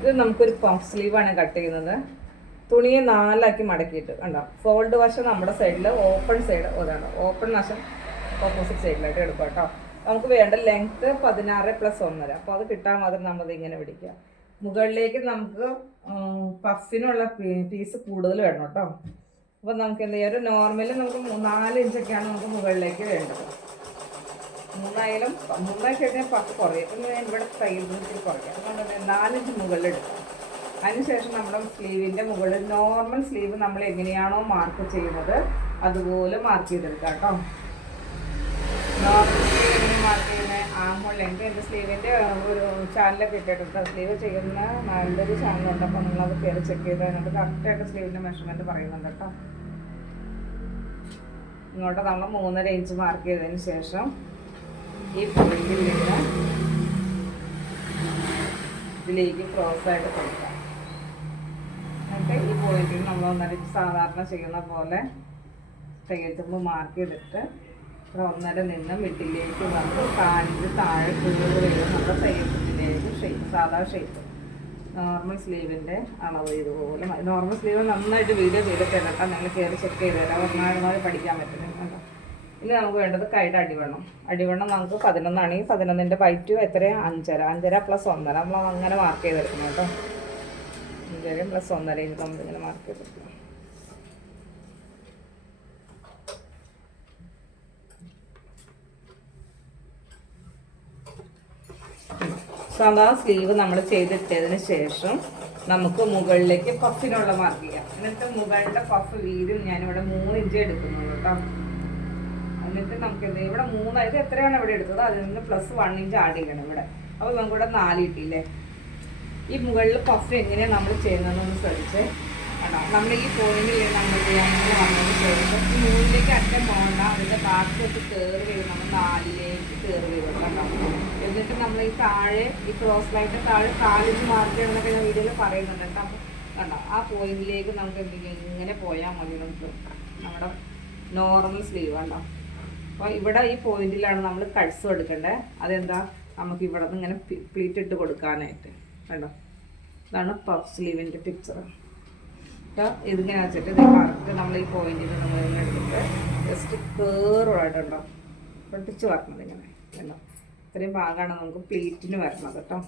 ഇത് നമുക്കൊരു puff സ്ലീവാണ് cut ചെയ്യുന്നത്. തുണിയെ 4ആക്കി മടക്കിയിട്ട് കണ്ടോ, ഫോൾഡ് വശം നമ്മുടെ സൈഡിൽ, ഓപ്പൺ സൈഡ് അതാണ്, ഓപ്പൺ വശം ഓപ്പോസിറ്റ് സൈഡിലായിട്ട് എടുക്കുക കേട്ടോ. നമുക്ക് വേണ്ട ലെങ്ത്ത് 16+1.5. അപ്പോൾ അത് കിട്ടാൻ മാത്രം നമ്മൾ ഇങ്ങനെ പിടിക്കുക. മുകളിലേക്ക് നമുക്ക് പഫിനുള്ള പീസ് കൂടുതൽ വേണം കേട്ടോ. അപ്പോൾ നമുക്ക് എന്ത് ചെയ്യാം, ഒരു നോർമലി നമുക്ക് 4 ഇഞ്ചൊക്കെയാണ് നമുക്ക് മുകളിലേക്ക് വേണ്ടത്. 3 കഴിഞ്ഞാൽ പഫ് കുറയും. അപ്പം ഞാൻ ഇവിടെ തയ്യൽ ഇത്തിരി കുറയ്ക്കാം. അതുകൊണ്ട് 4 ഇഞ്ച് മുകളിലെടുക്കാം. അതിനുശേഷം നമ്മുടെ സ്ലീവിൻ്റെ മുകളിൽ നോർമൽ സ്ലീവ് നമ്മൾ എങ്ങനെയാണോ മാർക്ക് ചെയ്യുന്നത് അതുപോലെ മാർക്ക് ചെയ്തെടുക്കാം കേട്ടോ. നോർമൽ സ്ലീവ് എങ്ങനെ മാർക്ക് ചെയ്യുന്നത്, ആംഹോൾ ലെങ്ത് എൻ്റെ സ്ലീവിൻ്റെ ഒരു ചാനലൊക്കെ ഇട്ടിട്ടുണ്ട്. സ്ലീവ് ചെയ്യുന്ന നല്ലൊരു ചാനലുണ്ട്. അപ്പോൾ നിങ്ങളത് കയറി ചെക്ക് ചെയ്ത് അതിനകത്ത് കറക്റ്റായിട്ട് സ്ലീവിൻ്റെ മെഷർമെൻറ്റ് പറയുന്നുണ്ട് കേട്ടോ. ഇങ്ങോട്ട് നമ്മൾ 3.5 ഇഞ്ച് മാർക്ക് ചെയ്തതിന് ശേഷം ഈ പോയിന്റിൽ നിന്ന് ഇതിലേക്ക് ക്രോസായിട്ട് കൊടുക്കാം. എന്നിട്ട് ഈ പോയിന്റിൽ നമ്മൾ 1.5 ഇഞ്ച് സാധാരണ ചെയ്യുന്ന പോലെ തയ്യൽ തുമ്പ് മാർക്ക് ചെയ്തിട്ട് 1.5 നിന്ന് മിഡിലേക്ക് വന്ന് 4 ഇഞ്ച് താഴെ കൂടുതൽ വരും നമ്മുടെ തയ്യൽ തുമ്പിലേക്ക് ഷേപ്പ്, സാധാ ഷേപ്പ്. നോർമൽ സ്ലീവിൻ്റെ അളവ് ഇതുപോലെ. നോർമൽ സ്ലീവ് നന്നായിട്ട് വീഡിയോ ചെയ്തിട്ടുണ്ട് കേട്ടോ. നിങ്ങൾ കയറി ചെക്ക് ചെയ്ത് തരാം. ഒന്നാമത് പഠിക്കാൻ പറ്റുന്നത് കേട്ടോ. ഇനി നമുക്ക് വേണ്ടത് കൈയുടെ അടിവണ്ണം. അടിവണ്ണം നമുക്ക് 11 ആണെങ്കിൽ 11ൻ്റെ ബൈറ്റ് എത്രയാണ്, 5.5+1.5. നമ്മൾ അങ്ങനെ മാർക്ക് ചെയ്തെടുക്കണം കേട്ടോ. 5+1.5 നമ്മളിങ്ങനെ മാർക്ക് ചെയ്തെടുക്കണം. സാധാ സ്ലീവ് നമ്മൾ ചെയ്തിട്ടതിന് ശേഷം നമുക്ക് മുകളിലേക്ക് പഫിനുള്ള മാർക്ക് ചെയ്യാം. എന്നിട്ട് മുകളിലെ പഫ് വീതിയും ഞാനിവിടെ 3 ഇഞ്ച് എടുക്കുന്നുള്ളൂ കേട്ടോ. എന്നിട്ട് നമുക്ക് ഇവിടെ 3, ഇത് എത്രയാണ് ഇവിടെ എടുത്തത് അതിൽ നിന്ന് +1 ഇഞ്ച് ആഡ് ചെയ്യണം ഇവിടെ. അപ്പോൾ നമുക്കിവിടെ 4 കിട്ടിയില്ലേ. ഈ മുകളിൽ പഫ് എങ്ങനെയാണ് നമ്മൾ ചെയ്യുന്നതെന്ന് ശ്രദ്ധിച്ച് കേട്ടോ. നമ്മൾ ഈ പോയിന്റിൽ നമ്മൾ അങ്ങനെ വന്നതിന് ശേഷം ഈ 3ലേക്ക് അറ്റം പോകണ്ട, അതിൻ്റെ ബാക്കി വെച്ച് കയറി വരും. നമ്മൾ 4ലേക്ക് കയറി വരും കേട്ടോ. എന്നിട്ട് നമ്മൾ ഈ താഴെ ഈ ക്രോസ് ലൈൻ്റെ താഴെ 4 ഇഞ്ച് മാർക്ക് ചെയ്യണമെന്നൊക്കെ ഞാൻ വീഡിയോയിൽ പറയുന്നുണ്ട് കേട്ടോ. അപ്പോൾ കണ്ടോ, ആ പോയിന്റിലേക്ക് നമുക്ക് എന്തെങ്കിലും ഇങ്ങനെ പോയാൽ മതി. നമുക്ക് നമ്മുടെ നോർമൽ സ്ലീവ് കണ്ടോ. അപ്പോൾ ഇവിടെ ഈ പോയിന്റിലാണ് നമ്മൾ കഴ്സും എടുക്കേണ്ടത്. അതെന്താ, നമുക്ക് ഇവിടെ നിന്ന് ഇങ്ങനെ പ്ലീറ്റ് ഇട്ട് കൊടുക്കാനായിട്ട് കണ്ടോ. ഇതാണ് പഫ് സ്ലീവിൻ്റെ പിക്ചർ. അപ്പോൾ ഇതിങ്ങനെ വെച്ചിട്ട് ഇത് കറക്റ്റ് നമ്മൾ ഈ പോയിന്റിൽ നമ്മൾ ഇങ്ങനെ എടുത്തിട്ട് ജസ്റ്റ് കയറുമായിട്ടുണ്ടോ പൊട്ടിച്ച് വരണത് ഇങ്ങനെ കണ്ടോ. ഇത്രയും ഭാഗമാണ് നമുക്ക് പ്ലീറ്റിന് വരണത് കേട്ടോ.